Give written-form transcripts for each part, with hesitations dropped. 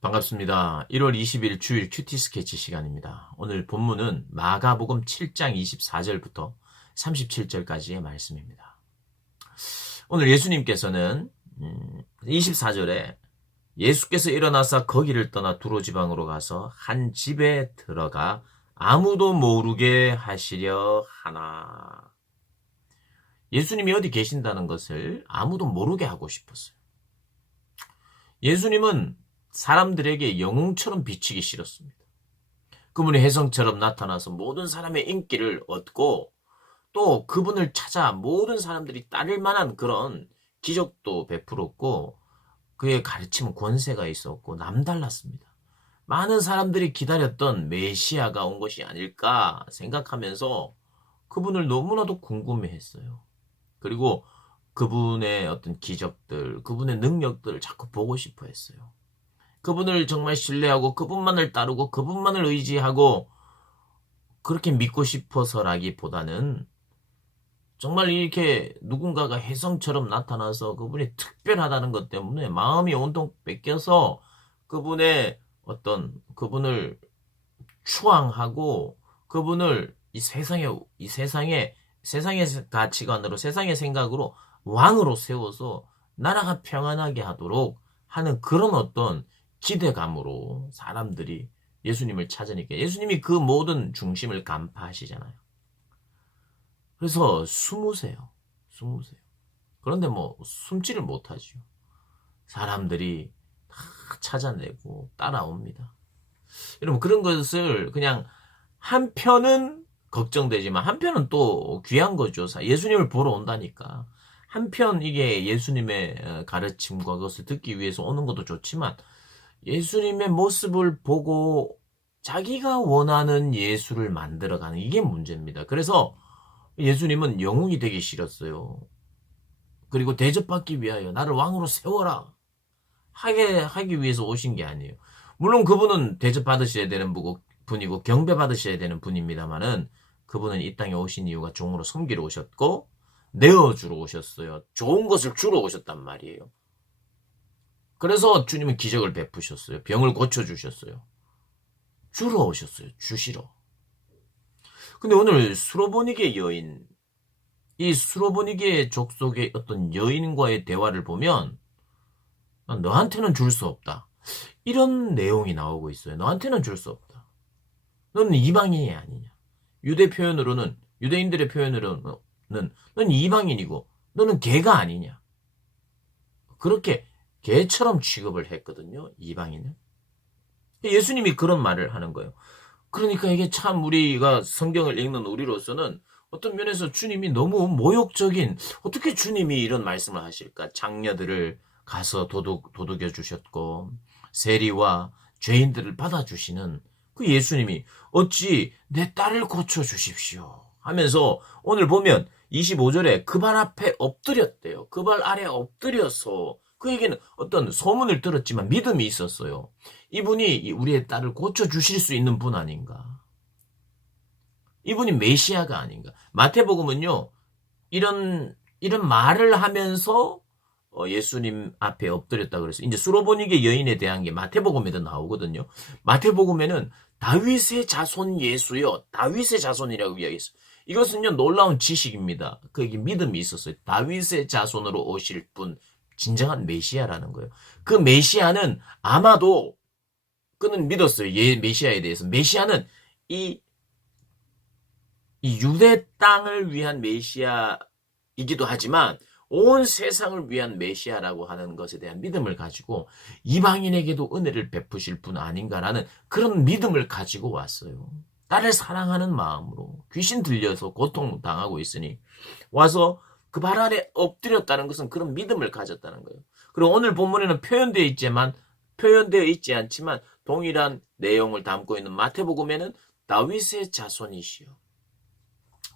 반갑습니다. 1월 20일 주일 큐티 스케치 시간입니다. 오늘 본문은 마가복음 7장 24절부터 37절까지의 말씀입니다. 오늘 예수님께서는 24절에 예수께서 일어나서 거기를 떠나 두로 지방으로 가서 한 집에 들어가 아무도 모르게 하시려 하나. 예수님이 어디 계신다는 것을 아무도 모르게 하고 싶었어요. 예수님은 사람들에게 영웅처럼 비치기 싫었습니다. 그분이 혜성처럼 나타나서 모든 사람의 인기를 얻고 또 그분을 찾아 모든 사람들이 따를 만한 그런 기적도 베풀었고 그의 가르침은 권세가 있었고 남달랐습니다. 많은 사람들이 기다렸던 메시아가 온 것이 아닐까 생각하면서 그분을 너무나도 궁금해했어요. 그리고 그분의 어떤 기적들, 그분의 능력들을 자꾸 보고 싶어 했어요. 그분을 정말 신뢰하고 그분만을 따르고 그분만을 의지하고 그렇게 믿고 싶어서라기보다는 정말 이렇게 누군가가 혜성처럼 나타나서 그분이 특별하다는 것 때문에 마음이 온통 뺏겨서 그분을 추앙하고 그분을 세상의 가치관으로 세상의 생각으로 왕으로 세워서 나라가 평안하게 하도록 하는 그런 어떤 기대감으로 사람들이 예수님을 찾으니까 예수님이 그 모든 중심을 간파하시잖아요. 그래서 숨으세요. 그런데 숨지를 못하죠. 사람들이 다 찾아내고 따라옵니다. 여러분 그런 것을 그냥 한편은 걱정되지만 한편은 또 귀한 거죠. 예수님을 보러 온다니까. 한편 이게 예수님의 가르침과 그것을 듣기 위해서 오는 것도 좋지만 예수님의 모습을 보고 자기가 원하는 예수를 만들어가는 이게 문제입니다. 그래서 예수님은 영웅이 되기 싫었어요. 그리고 대접받기 위하여 나를 왕으로 세워라 하기 위해서 오신 게 아니에요. 물론 그분은 대접받으셔야 되는 분이고 경배받으셔야 되는 분입니다만은 그분은 이 땅에 오신 이유가 종으로 섬기러 오셨고 내어주러 오셨어요. 좋은 것을 주러 오셨단 말이에요. 그래서 주님은 기적을 베푸셨어요. 병을 고쳐주셨어요. 주러 오셨어요. 주시러. 근데 오늘 수로보니게 여인, 이 수로보니게 족속의 어떤 여인과의 대화를 보면 너한테는 줄 수 없다. 이런 내용이 나오고 있어요. 너한테는 줄 수 없다. 너는 이방인이 아니냐. 유대인들의 표현으로는 넌 이방인이고 너는 개가 아니냐. 그렇게 개처럼 취급을 했거든요. 이방인을. 예수님이 그런 말을 하는 거예요. 그러니까 이게 참 우리가 성경을 읽는 우리로서는 어떤 면에서 주님이 너무 모욕적인 어떻게 주님이 이런 말씀을 하실까. 장녀들을 가서 도둑여 주셨고 세리와 죄인들을 받아주시는 그 예수님이 어찌 내 딸을 고쳐주십시오 하면서 오늘 보면 25절에 그 발 앞에 엎드렸대요. 그 발 아래 엎드려서 그에게는 어떤 소문을 들었지만 믿음이 있었어요. 이분이 우리의 딸을 고쳐주실 수 있는 분 아닌가. 이분이 메시아가 아닌가. 마태복음은요. 이런 말을 하면서 예수님 앞에 엎드렸다 그랬어요. 이제 수로보니게 여인에 대한 게 마태복음에도 나오거든요. 마태복음에는 다윗의 자손 예수요. 다윗의 자손이라고 이야기했어요. 이것은요. 놀라운 지식입니다. 그에게 믿음이 있었어요. 다윗의 자손으로 오실 분. 진정한 메시아라는 거예요. 그 메시아는 아마도 그는 믿었어요. 메시아에 대해서. 메시아는 이 유대 땅을 위한 메시아이기도 하지만 온 세상을 위한 메시아라고 하는 것에 대한 믿음을 가지고 이방인에게도 은혜를 베푸실 분 아닌가라는 그런 믿음을 가지고 왔어요. 딸을 사랑하는 마음으로 귀신 들려서 고통당하고 있으니 와서 그 발 아래 엎드렸다는 것은 그런 믿음을 가졌다는 거예요. 그리고 오늘 본문에는 표현되어 있지 않지만 동일한 내용을 담고 있는 마태복음에는 다윗의 자손이시여.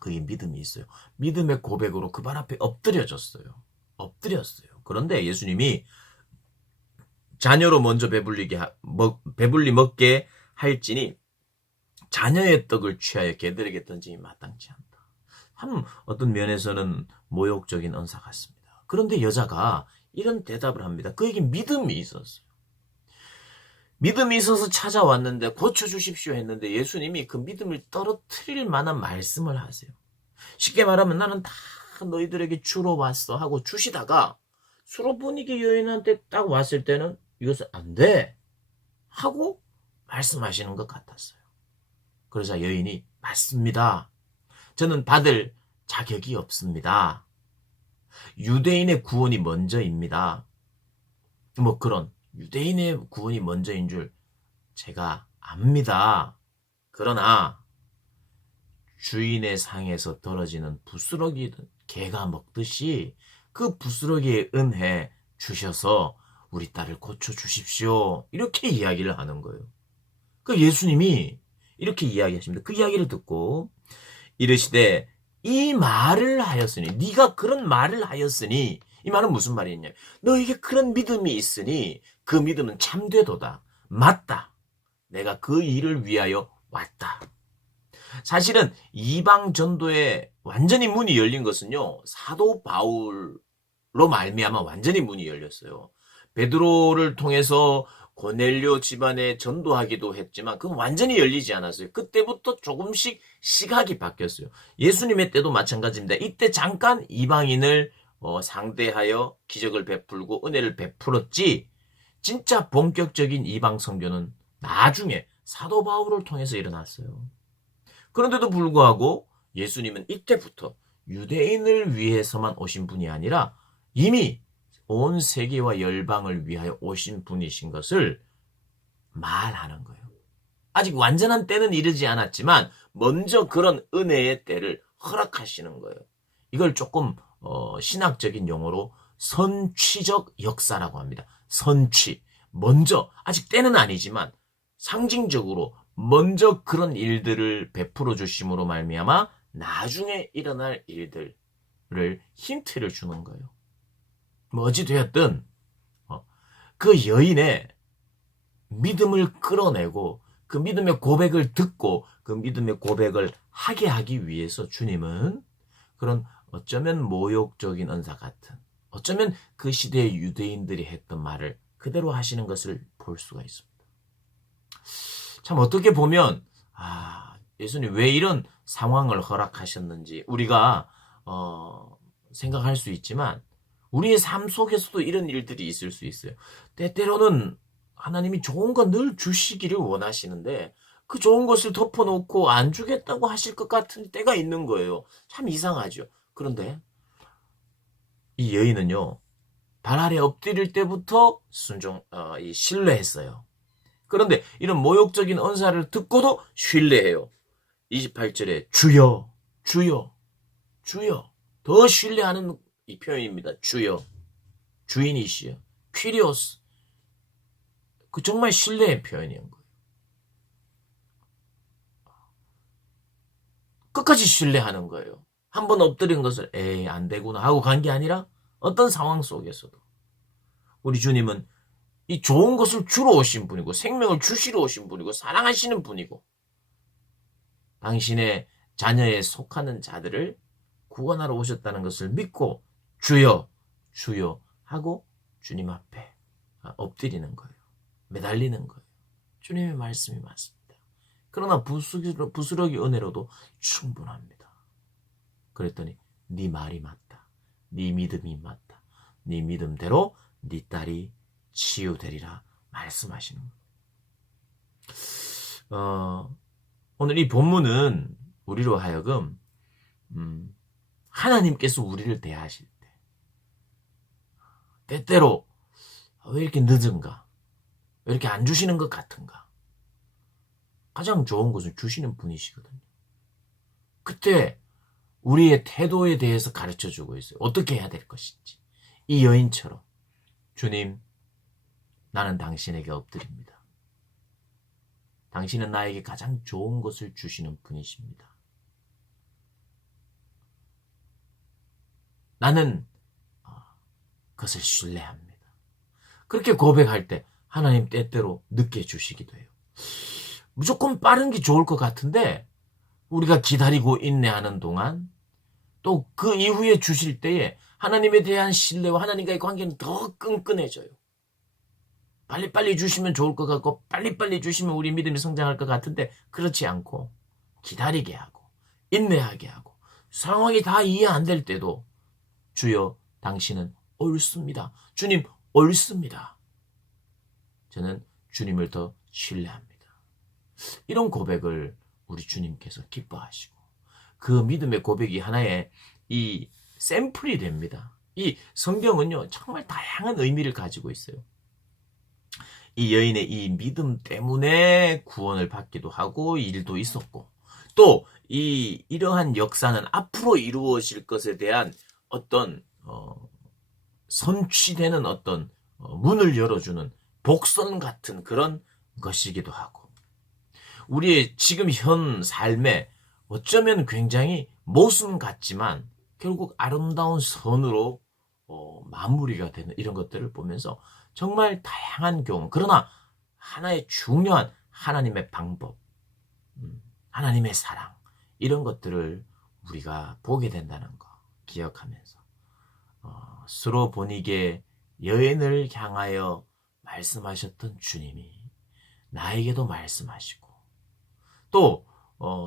그의 믿음이 있어요. 믿음의 고백으로 그 발 앞에 엎드렸어요. 그런데 예수님이 자녀로 먼저 배불리 먹게 할지니 자녀의 떡을 취하여 개들에게 던짐이 마땅치 않다. 참 어떤 면에서는 모욕적인 언사 같습니다. 그런데 여자가 이런 대답을 합니다. 그에게 믿음이 있었어요. 믿음이 있어서 찾아왔는데 고쳐주십시오 했는데 예수님이 그 믿음을 떨어뜨릴 만한 말씀을 하세요. 쉽게 말하면 나는 다 너희들에게 주러 왔어 하고 주시다가 수로보니게 여인한테 딱 왔을 때는 이것은 안 돼 하고 말씀하시는 것 같았어요. 그러자 여인이 맞습니다. 저는 받을 자격이 없습니다. 유대인의 구원이 먼저입니다. 뭐 그런 유대인의 구원이 먼저인 줄 제가 압니다. 그러나 주인의 상에서 떨어지는 부스러기든 개가 먹듯이 그 부스러기에 은혜 주셔서 우리 딸을 고쳐주십시오. 이렇게 이야기를 하는 거예요. 그 예수님이 이렇게 이야기하십니다. 그 이야기를 듣고 이르시되 이 말을 하였으니 네가 그런 말을 하였으니 이 말은 무슨 말이냐? 너에게 그런 믿음이 있으니 그 믿음은 참되도다. 맞다. 내가 그 일을 위하여 왔다. 사실은 이방 전도에 완전히 문이 열린 것은요. 사도 바울로 말미암아 완전히 문이 열렸어요. 베드로를 통해서 고넬료 집안에 전도하기도 했지만 그건 완전히 열리지 않았어요. 그때부터 조금씩 시각이 바뀌었어요. 예수님의 때도 마찬가지입니다. 이때 잠깐 이방인을 상대하여 기적을 베풀고 은혜를 베풀었지 진짜 본격적인 이방 선교는 나중에 사도 바울을 통해서 일어났어요. 그런데도 불구하고 예수님은 이때부터 유대인을 위해서만 오신 분이 아니라 이미 온 세계와 열방을 위하여 오신 분이신 것을 말하는 거예요. 아직 완전한 때는 이르지 않았지만 먼저 그런 은혜의 때를 허락하시는 거예요. 이걸 조금 신학적인 용어로 선취적 역사라고 합니다. 선취. 먼저 아직 때는 아니지만 상징적으로 먼저 그런 일들을 베풀어 주심으로 말미암아 나중에 일어날 일들을 힌트를 주는 거예요. 뭐 어찌 되었든 그 여인의 믿음을 끌어내고 그 믿음의 고백을 듣고 그 믿음의 고백을 하게 하기 위해서 주님은 그런 어쩌면 모욕적인 언사 같은 어쩌면 그 시대의 유대인들이 했던 말을 그대로 하시는 것을 볼 수가 있습니다. 참 어떻게 보면 예수님 왜 이런 상황을 허락하셨는지 우리가 생각할 수 있지만 우리의 삶 속에서도 이런 일들이 있을 수 있어요. 때때로는 하나님이 좋은 거 늘 주시기를 원하시는데 그 좋은 것을 덮어놓고 안 주겠다고 하실 것 같은 때가 있는 거예요. 참 이상하죠. 그런데 이 여인은요. 발 아래 엎드릴 때부터 신뢰했어요. 그런데 이런 모욕적인 언사를 듣고도 신뢰해요. 28절에 주여, 주여, 주여. 더 신뢰하는 이 표현입니다. 주여, 주인이시여, 퀴리오스. 그 정말 신뢰의 표현인 거예요. 끝까지 신뢰하는 거예요. 한 번 엎드린 것을 에이 안 되구나 하고 간 게 아니라 어떤 상황 속에서도 우리 주님은 이 좋은 것을 주러 오신 분이고 생명을 주시러 오신 분이고 사랑하시는 분이고 당신의 자녀에 속하는 자들을 구원하러 오셨다는 것을 믿고 주여 주여 하고 주님 앞에 엎드리는 거예요. 매달리는 거예요. 주님의 말씀이 맞습니다. 그러나 부스러기 은혜로도 충분합니다. 그랬더니 네 말이 맞다. 네 믿음이 맞다. 네 믿음대로 네 딸이 치유되리라 말씀하시는 거예요. 오늘 이 본문은 우리로 하여금 하나님께서 우리를 대하실 때 때때로 왜 이렇게 늦은가? 왜 이렇게 안 주시는 것 같은가? 가장 좋은 것을 주시는 분이시거든요. 그때 우리의 태도에 대해서 가르쳐주고 있어요. 어떻게 해야 될 것인지. 이 여인처럼 주님 나는 당신에게 엎드립니다. 당신은 나에게 가장 좋은 것을 주시는 분이십니다. 나는 그것을 신뢰합니다. 그렇게 고백할 때 하나님 때때로 늦게 주시기도 해요. 무조건 빠른 게 좋을 것 같은데 우리가 기다리고 인내하는 동안 또 그 이후에 주실 때에 하나님에 대한 신뢰와 하나님과의 관계는 더 끈끈해져요. 빨리빨리 주시면 좋을 것 같고 빨리빨리 주시면 우리 믿음이 성장할 것 같은데 그렇지 않고 기다리게 하고 인내하게 하고 상황이 다 이해 안 될 때도 주여 당신은 옳습니다. 주님 옳습니다. 저는 주님을 더 신뢰합니다. 이런 고백을 우리 주님께서 기뻐하시고 그 믿음의 고백이 하나의 이 샘플이 됩니다. 이 성경은요 정말 다양한 의미를 가지고 있어요. 이 여인의 이 믿음 때문에 구원을 받기도 하고 일도 있었고 또 이러한 역사는 앞으로 이루어질 것에 대한 어떤 선취되는 어떤 문을 열어주는 복선 같은 그런 것이기도 하고 우리의 지금 현 삶에 어쩌면 굉장히 모순 같지만 결국 아름다운 선으로 마무리가 되는 이런 것들을 보면서 정말 다양한 경험 그러나 하나의 중요한 하나님의 방법 하나님의 사랑 이런 것들을 우리가 보게 된다는 거 기억하면서 스로보니게 여인을 향하여 말씀하셨던 주님이 나에게도 말씀하시고 또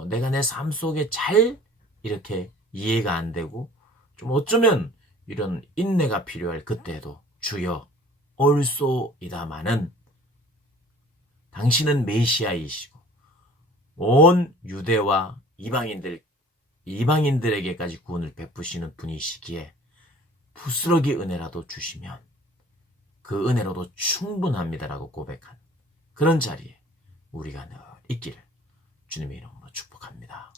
내가 내 삶 속에 잘 이렇게 이해가 안 되고 좀 어쩌면 이런 인내가 필요할 그때도 주여 옳소이다마는 당신은 메시아이시고 온 유대와 이방인들에게까지 구원을 베푸시는 분이시기에 부스러기 은혜라도 주시면 그 은혜로도 충분합니다라고 고백한 그런 자리에 우리가 늘 있기를 주님의 이름으로 축복합니다.